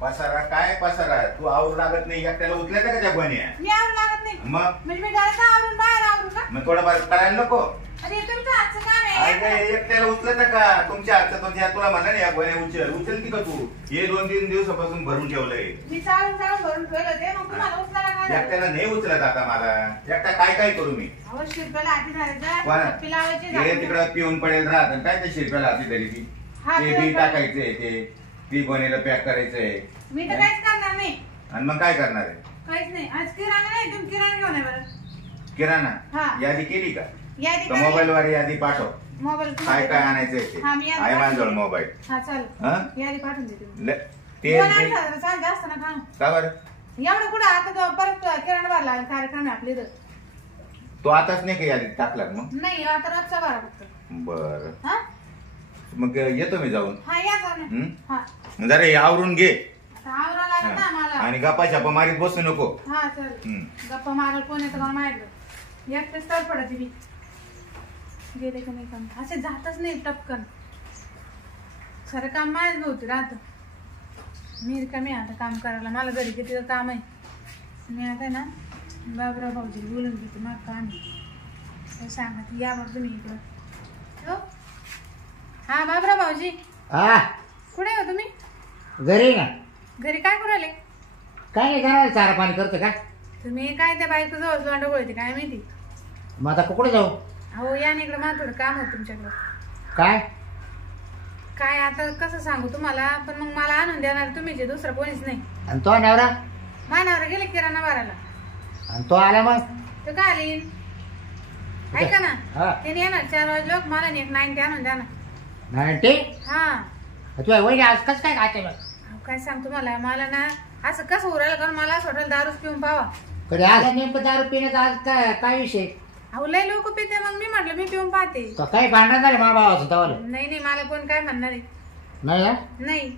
पसारा काय पसारा तू आवरू लागत नाही एकट्याला उचलायचं का त्या गोण्या मी आवरू लागत नाही मग म्हणजे मी डायरेक्ट आवरून बाहेर आवरू का मग थोडंफार करायला नको अरे तुमचं आजचं काम आहे अरे एकट्याला उचलायचं का तुमच्या हातचं तुमच्या तुला म्हणलं ना या गोण्या उचलती का तू हे 2-3 दिवसापासून भरून ठेवलंय मी चालून भरून ठेवलं ते मग तुम्हाला उचलायला काय एकट्याला नाही उचलत आता मला एकटा काय करू मी अहो शिरप्याला हाती धरायचा पिलावायचे तिकडं पिऊन पडेल राहत आणि काय ते शिरप्याला हाती तरी ती ते बी टाकायचंय ते बी गोण्याला पॅक करायचंय मी तर काहीच करणार नाही आणि मग काय करणार आहे काहीच नाही आज किराणा नाही तुम्ही किराणा घेऊन आहे बरं किराणा यादी केली का यादी मोबाईल वर यादी पाठव मोबाईल काय आणायचंय आहे माझ्याजवळ मोबाईल हा चालेल यादी पाठवून देते ते जास्त ना खाऊ का बरं एवढं कुठं आता तो परत किराणा भरला कार्यक्रम आहे आपले तो आताच नाही का यादी टाकला मग नाही आता रोजचा भरा फक्त बर मग येतो मी जाऊन हा या जाऊन जरा आवरून घे आवरा लागत ना मला आणि गप्पा छापा मारीत बसू नको हा चल गप्पा मारल कोण येतं मला माहित एकटेच तर पडत मी गेले का नाही काम असे जातच नाही टपकन खरं काम माझ्याच भोवती राहत मी कमी आता काम करायला मला घरी किती काम आहे मी आता ना बाबराव भाऊजी बोलून घेते मग काम आहे सांगत यावर तुम्ही इकडं हा बाबराव भाऊजी हा कुठे हो तुम्ही घरी ना घरी काय करायले काय नाही करायला चारा पाणी करतं का तुम्ही काय त्या बायको जवळ वाटत होते काय माहिती मग आता कुठे जाऊ अहो या इकडे मला थोडं काम होतं तुमच्याकडं काय काय आता कसं सांगू तुम्हाला पण मग मला आणून देणार तुम्हीच दुसरं कोणीच नाही आणि तो नवरा मानावर गेले किराणा भरायला आणि तो आला मग तो काय आली ऐका ना हा. त्याने येणार 4 वाजले लोक मला एक 90 आणून द्या ना 90 हा तुझ्या वहिनी आज कसं काय खाते मग अहो, काय सांगतो मला ना असं कसं उरायला कारण मला असं वाटेल दारूच पिऊन पावा कधी आज नेमकं दारू पिण्याचा आज काय विषय अहो लय लोक पिते मग मी म्हटलं मी पिऊन पाहते काही भांडण झालं मा भावाचं तवाला नाही मला कोण काय म्हणणार आहे नाही ना नाही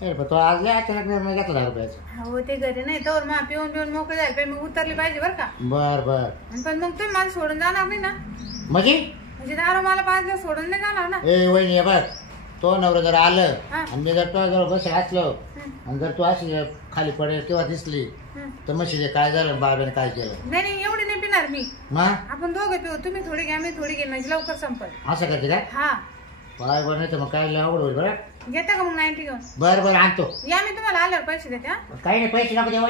पण तो आज लय अचानक निर्णय घेतला दारू प्यायचा हो ते घरी नाही तर मग पिऊन मोकळे जायला मग उतरली पाहिजे बरं का बर पण मग तुम्ही मला सोडून जाणार नाही ना म्हणजे दारू मला 5 दिवस सोडून नाही जाणार ना ए वहिनी बघ तो नवरा जर आलं आणि मी जर तो जवळ बस असलो आणि जर तू अशी खाली पडेल किंवा दिसली तर म्हशी काय झालं बाबाने काय केलं नाही एवढी नाही पिणार मी मग आपण दोघे पिऊ तुम्ही थोडी घ्या मी थोडी घेईन म्हणजे लवकर संपल असं करते का हा पाय बनवायचं मग काय अवघड होईल बरं घेता का मग 90 घेऊन बरं आणतो या मी तुम्हाला आल्यावर पैसे देते हा काही नाही पैसे नको देऊ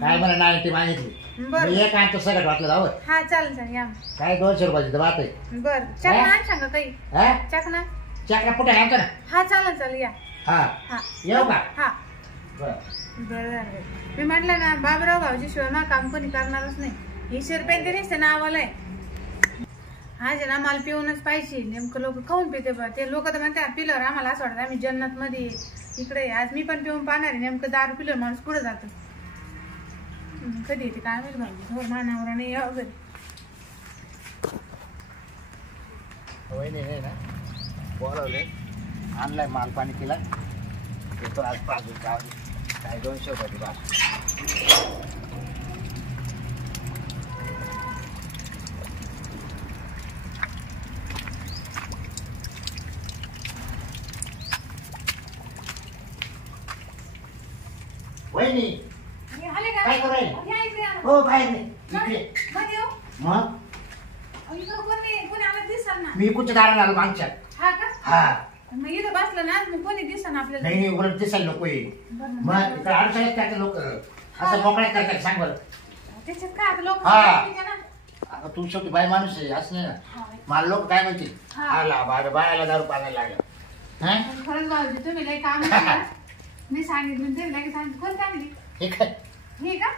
काय मला 90 मागितली बरं मी एक आणतो सगळं वाटलं जावं हा चालेल या काय 200 रुपयाची तर बात आहे बर चकना आण सांगा काही चकना चकना पुढे आणतो ना हा चालेल या हा येऊ का हा बरं बरं मी म्हटलं ना बाबराव भाऊजी शिवाय मला काम कोणी करणारच नाही ही शिरपेंती दिसते ना आम्हाला आज ना मला पिऊनच पाहिजे नेमकं लोक खाऊन पिते बा ते लोक तर म्हणतात पिल्यावर आम्हाला असं वाटतं आम्ही जन्नत मध्ये इकडे आज मी पण पिऊन पाहणार आहे नेमकं दारू पिल्यावर माणूस पुढे जातो कधी येते काय माहिती भाऊजी मानावर नाही या घरी नाही ना बोलवले आणलाय माल पाणी केला येतो आज 5 काय 200 रुपयाची बात वहिनी काय करायला हो बाहेर नाही मग मी कुठच्या दाराला आलो मागच्या हा मग इथं बसलं ना मग कोणी दिसत आपल्याला नाही उलट दिसायला नको मग इकडे अडचणीत काय लोक असं मोकळ्यात करतात सांग बरं त्याच्यात काय आता लोक आता तू शेवटी बाय माणूस आहे असं नाही ना मला लोक काय म्हणतील आला बायाला दारू पाण्याला लागला खरंच भाऊजी तुम्ही लय काम मी सांगितलं ते लगे सांगितलं कोण चांगली हे काय हे का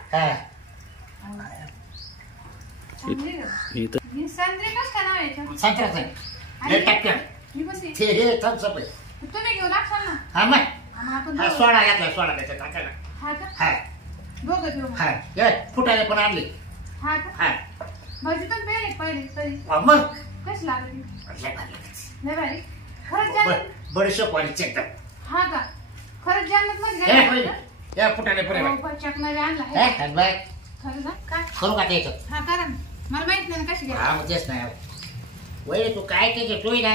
संत्री कस का नाव यायचं संत्र्याचं तुम्ही घेऊ लागशाल ना हा मग सोडा घातला सोडा त्याच्या टाकायला हा का हा दोघं घेऊ हा फुटायला पण आणली हा का भाऊजी पण पेले पहिले तरी मग कशी लागली नाही भारी खरंच बडीशोप वाली चेक हा का खरंच जन्नत मध्ये फुटायला चकना आणला खरं ना काय करू का त्याचं हा करा मला माहित नाही कशी हा मग तेच नाही वय तू काय त्याचे तू ना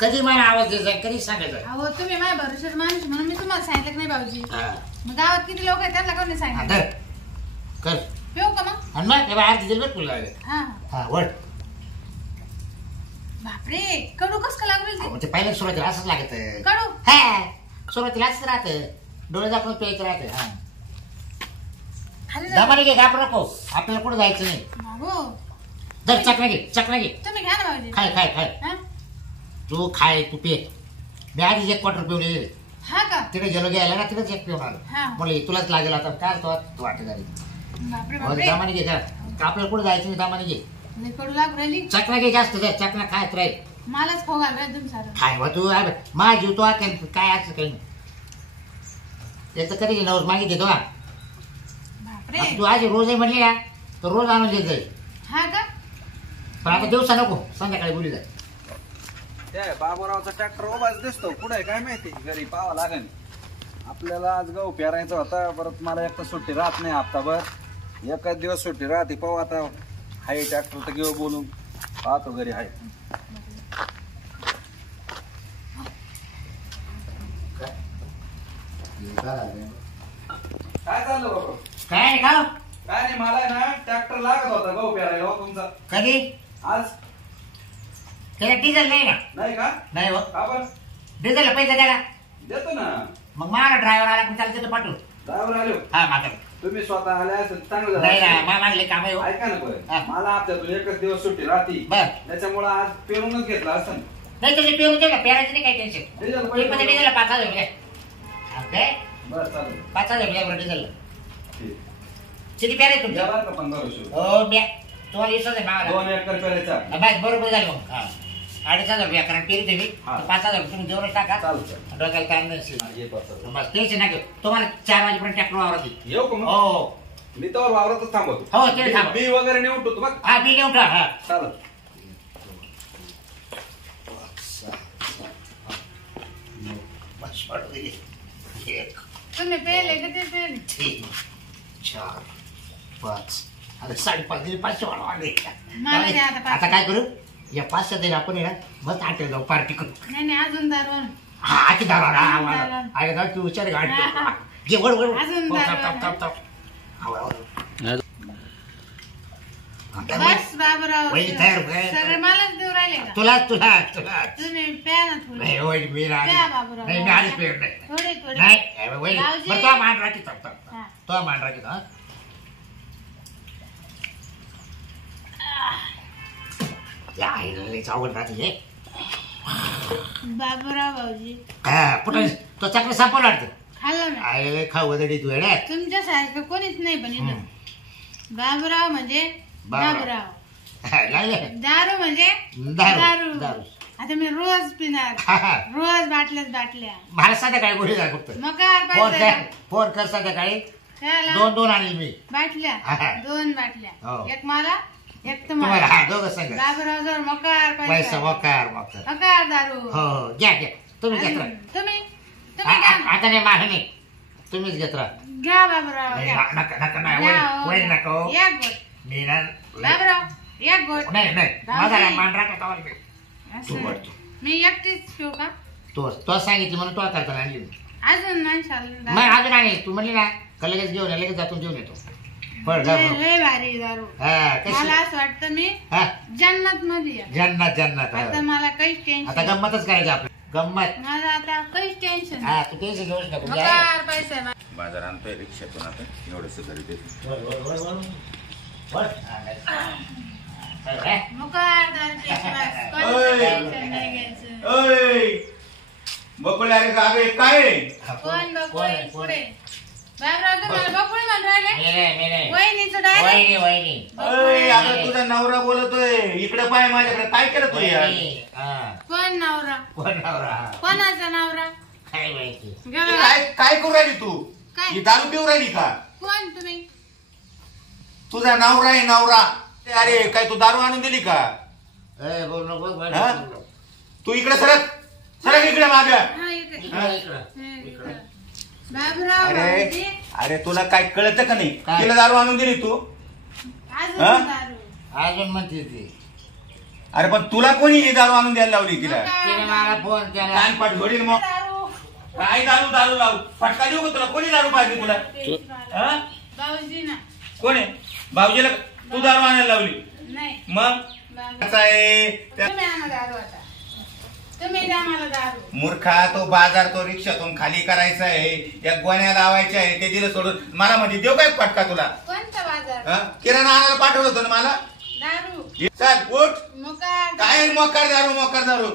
कधी मला आवाज द्यायचा कधी सांगायचा. अहो तुम्ही माझ्या भरोशावर माणूस म्हणून मी तुम्हाला सांगितलं नाही भाऊजी. हा. मग गावात किती लोक आहेत त्यांना कोणी नाही सांगितलं. धर. कर पिऊ का मग? आणि मग तेव्हा अर्धी दिल बघ तुला. हा हा वड. बापरे कडू कस का लागू अहो, ते पहिल्या सुरुवातीला असंच लागत. कडू हा सुरुवातीला असंच राहतं. डोळे दाखवून प्यायचं राहतं. हा अरे दमाने घे घाबरू नको. आपल्याला कुठं जायचं नाही. बाबू धर चकना घे चकना घे. तुम्ही घ्या ना भाऊजी. खाय खाय खाय. हा? तू खाय तू पे. मी आधीच एक क्वार्टर पिऊन येईल. हा का? तिकडे गेलो घ्यायला ना तिकडेच एक पिऊन आलो. हा. म्हणलं तुलाच लागेल आता काय तो वाटत झाली. बापरे बापरे दामाने घे का आपल्याला कुठं जायचं नाही. दामाने घे लई कडू लागू राहिली. चकना घे जास्त दे. चकना खायच राहील. मलाच खाऊ घाल राहिली तुम्ही सारं. खाय बा तू माझा जीव तो काय असं काही नाही. त्याचं कधी नवस मागितले तो. बापरे तू आज रोजही म्हणली ना तर रोज आणून देत जाईल. हा का? पण आता दिवसा नको संध्याकाळी बोली जाय. त्या बाबूरावचा ट्रॅक्टर उभाच दिसतो कुठे काय माहिती घरी पाहावं लागेल. आपल्याला आज गहू पेरायचा होता. परत मला एक तर सुट्टी राहत नाही हप्ताभर. एकच दिवस सुट्टी राहते. पाहू आता हाय ट्रॅक्टर तर घेऊ बोलून पाहतो घरी हाय. काय चाललं बाबा? काय नाही का काय नाही मला ना ट्रॅक्टर लागत होता गहू पेरायला हो तुमचा. कधी आज त्याला डिझेल नाही ना. नाही का? नाही हो का बरं? डिझेलला पैसे द्या. देतो ना. मग मला ड्रायव्हर आला पण त्याला तिथं पाठवू. ड्रायव्हर आलो. हा माझा तुम्ही स्वतः आले असं चांगलं नाही झालं. ना मा मागले काम आहे हो. ऐका ना हा. बरं मला हप्त्यातून एकच दिवस सुट्टी राहती. बर त्याच्यामुळे आज पेरूनच घेतला असं. नाही त्याचे पेरू दे ना पेरायचं नाही काही टेन्शन. डिझेल ते पण डिझेलला 5,000 रुपये. काय बरं चालेल. 5,000 रुपये बरं डिझेलला. ठीक. किती पेराय तुमच्या? द्यावा का 1500? हो द्या तुम्हाला विश्वास आहे मागायला. 2 एकर पेरायचा. बस बरोबर झालं मग. हा 2,500 रुपये कारण पेरते मी. हा. 5,000 तुम्ही देऊनच टाका. चालतं. डोक्याला ताण नसेल. हा, ये पाच. बस टेन्शन नका घेऊ. तुम्हाला 4 वाजेपर्यंत ट्रॅक्टर वावरात येईल. येऊ का मग? हो मी तर वावरातच थांबवतो. हो, ते थांबा. बी वगैरे नेऊन ठेवतो बघ. हा मी घेऊन ठेवा. हा चालत. बस वाढू दे. 1 तुम्ही पेले का ते पेले? 3 4 5 अरे 5.5 दिले 500 वाढले. मला द्या आता 500. आता काय करू या 500 दिले आपण आहे ना मस्त हॉटेल जाऊ पार्टी करू. नाही नाही अजून दारू हा आखी दारा दारा. अरे गाव तू विचार गाडी घे वड वड अजून हो, दारा. थांब, थांब, थांब. आव, आव. बस बाबराव वही तयार होय. सगळे मलाच देऊ राहिले का? तुला तुला तुला तुम्ही प्या ना थोडी. नाही होय मी राहिली. प्या बाबूराव. नाही मी आलीच पेर नाही थोडे थोडे. नाही वही रावजी. बरं तो मान राखी थांब थांब हा. तो मान राखी हा या आईला चावल राहते हे बाबूराव भाऊजी हा पुढे तो चाकरी सापवला वाटतं. खाल्लं ना. आईला खाऊ दडी तू येड्या. तुमच्यासारखं कोणीच नाही पण इथं. बाबूराव म्हणजे बाबूराव. बाबूराव. लागले दारू म्हणजे दारू दारू आता मी रोज पिणार. हा, हा. रोज बाटल्या. मला संध्याकाळी गोळी जा फक्त मग काय फोन पाहिजे? कर फोन कर संध्याकाळी त्याला 2 आणली मी बाटल्या हा, हा. 2 बाटल्या. हो. एक मला एक तुम्हाला तुम्हाला. हा दोघं संग बाबूराव जवळ मकार पैसा पाहिजे. मोकार मोकार मकार दारू. हो घ्या घ्या तुम्ही घेत राहा. तुम्ही आता नाही मला नाही तुम्हीच घेत राहा. घ्या बाबूराव नाही, घ्या. नका नका नाही घ्या, वय- हो, वय घ्या. नको एक गोट. मी ना बाबूराव एक गोट. नाही नाही राहू माझा दे. मान राखा तवाला मी. तू असं. वाटतो मी एकटीच पिऊ का? तो सांगितली म्हणून तो करता आणली मी. अजून नाही चालू मग अजून आहे तू म्हणली ना का लगेच घेऊन ये, लगेच जातून घेऊन येतो बरं जा बरं. लय भारी दारू. हा मला कशी असं वाटतं मी हा जन्नत मध्ये आहे. जन्नत जन्नत आता हा. मला काहीच आता टेन्शन. गंमतच करायची आपली गंमत. मला आता काहीच टेन्शन. हा तू टेन्शन घेऊच नको जा. मकार पैसा आहे. बाजार आणतोय रिक्षातून आता एवढंच घरी देतो. वर. हा, नाही. हा. मकार दारू पेशवास. कोणाचं ओय. टेन्शन नाही घ्यायचं. ओय बकुळे अरे गावे काय कोण बकुळे कोण? पुढे? बाबराव तुम्हाला बकुळे म्हणून राहिले? मी नाही, मी नाही. वहिनीचं डायरेक्ट. वहिनी अय आता तुझा नवरा बोलतोय इकडे पाय माझ्याकडे काय केलं तू यार वहिनी. हा. कोण नवरा? कोण नवरा? कोणाचा नवरा? काय माहिती ग- काय काय करू राहिली तू काय? ही दारू पिऊ राहिली का कोण तुम्ही? तुझा नवरा आहे नवरा अरे काय तू दारू आणून दिली का ए, बोल नको, बोल हा? नको. तू इकडे सरक सरक इकडे माग हा, इकडे. इकडं, इकडं. हे, इकडं. बाबराव अरे भाऊजी, अरे तुला काय कळतं का नाही काय? तिला दारू आणून दिली तू अजून हा? दारू. अजून म्हणते ती अरे पण तुला कोणी ही दारू आणून द्यायला लावली तिला? तिने मला फोन केला. कान पाठ घोडील मग दारू काय दारू दारू लावू फटका देऊ का तुला? कोणी दारू पाहिजे तुला? हा? भाऊजी ना कोण आहे भाऊजीला तू दारू आणायला लावली? नाही मग भाऊजी. कसं आहे तुम्ही आणा दारू आता. तुम्ही द्या मला दारू. मूर्खा तो बाजार तो रिक्षातून खाली करायचा आहे या गोण्या लावायच्या आहे ते दिलं सोडून मला म्हणजे देऊ काय फटका तुला? कोणता बाजार? हा? किराणा आणायला पाठवलं होतं ना मला? दारू चल उठ मोकार काय मोकार दारू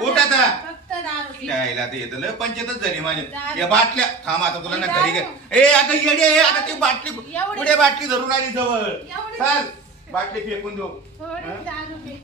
उठ आता. फक्त दारू पी. यायला ते येतं लय पंचायतच झाली माझ्या दारू. या बाटल्या थांब आता तुला ना दारू. घरी घे ए आता येडे आता ती बाटली एवढी. पुढे बाटली धरून आली जवळ एवढी. चल बाटली फेकून देऊ थोडी हा? दारू पी.